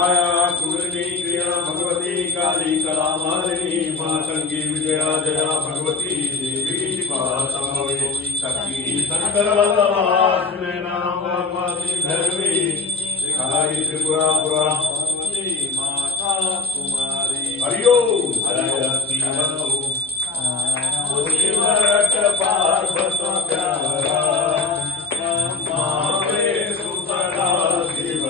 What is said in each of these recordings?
माया कुंडली क्रिया भगवती काली कला मालिनी मातंगी विजया जया भगवती देवी शक्ति शंकर वल्लभास्मे नाम भगवती भैरवी काली त्रिपुरा पुरा माता कुमारी हरिओ जयति बनो शिवरट पार्वत प्यारा मावे सुतरा शिव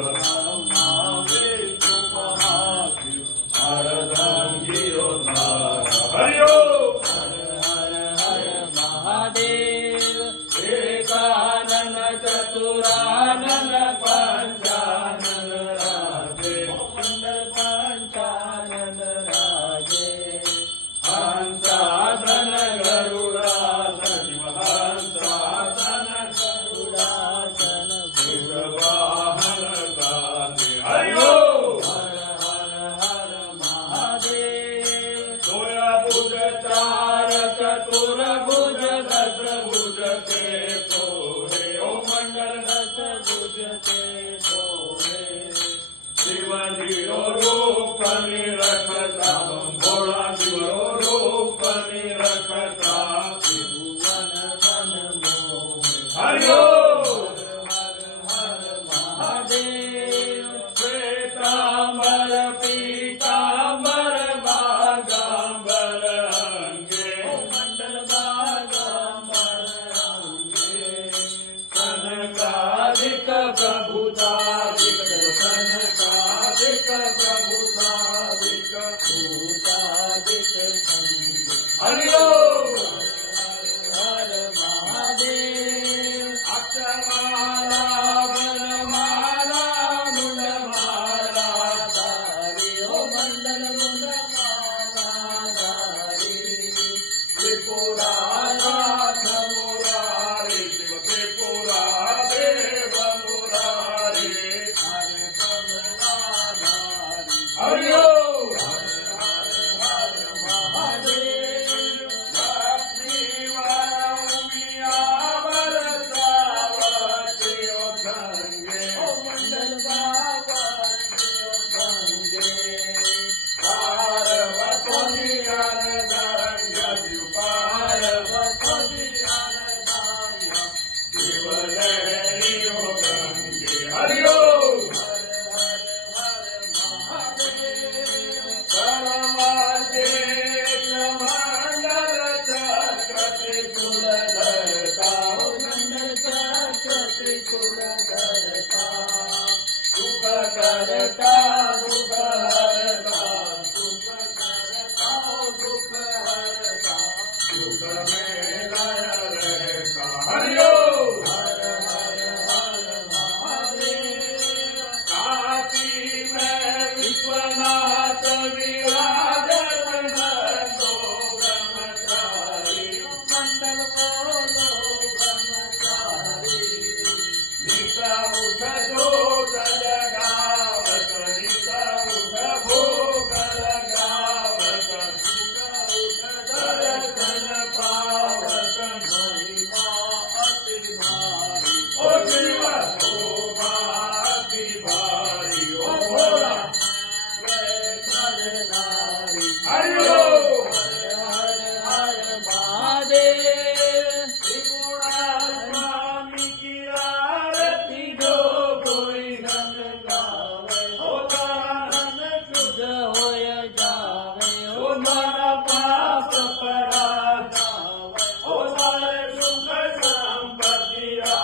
मावे सुमहाशिव हरदांगी हरिओ हर हर महादेव एकानन चतुरानन पंचानन राजे पंचानन राजे हंसासन गरुडासन हंसासन गरुडासन वाहन गाते हरिओ हर हर हर महादेव सोया भुज चार चतुर भुज दस भुज के तोरे ओ मंडल दस भुज के तोरे शिव जीरो रूप निरखता भोला शिवरो रूप निरखता भुवन मन मोहे हरिओ हर हर महादेव श्वेतांबर पीतांबर बागांबर अंगे मंडल बागांबर अंगे कनकादिक प्रभुतादिक कनकादिक प्रभुतादिक भूतादिक हरिओ हर महादेव अक्षमाला वनमाला मुंडमाला धारी ओ मंडल मुंडमाला धारी त्रिपुरानाथ मुरारी शिव त्रिपुरा देव मुरारी हर कमलाधारी हरिओ हर महादेव लक्ष्मी वरउमिया वरसावती ओठंगे ओ मंडल बाबा गंगे पार्वती अनदरंग शिव पार्वती अनदाय शिव लहरी हो गंगे हरिओ हर हर महादेव परमादेश मंडल चक्र त्रिशूलधरता मंडल चक्र त्रिशूलधरता सुख करता सुख हरता सुख करता सुख हरता सुख में लय रहता हरिओ हर हर हर महादेव काशी में विश्वनाथ विराजत नंदो ब्रह्मचारी मंडल बोलो ब्रह्मचारी निशा उठ जोत जगावत निशा उठ भोग लगावत दर्शन पावत महिमा अति भारी ओ शिव शोभा अति भारी ओ भोला नारी हरिओ हर हर महादेव त्रिपुरा स्वामी की आरती जो कोई धन गावे ओ दानन शुद्ध होय जावे ओ मा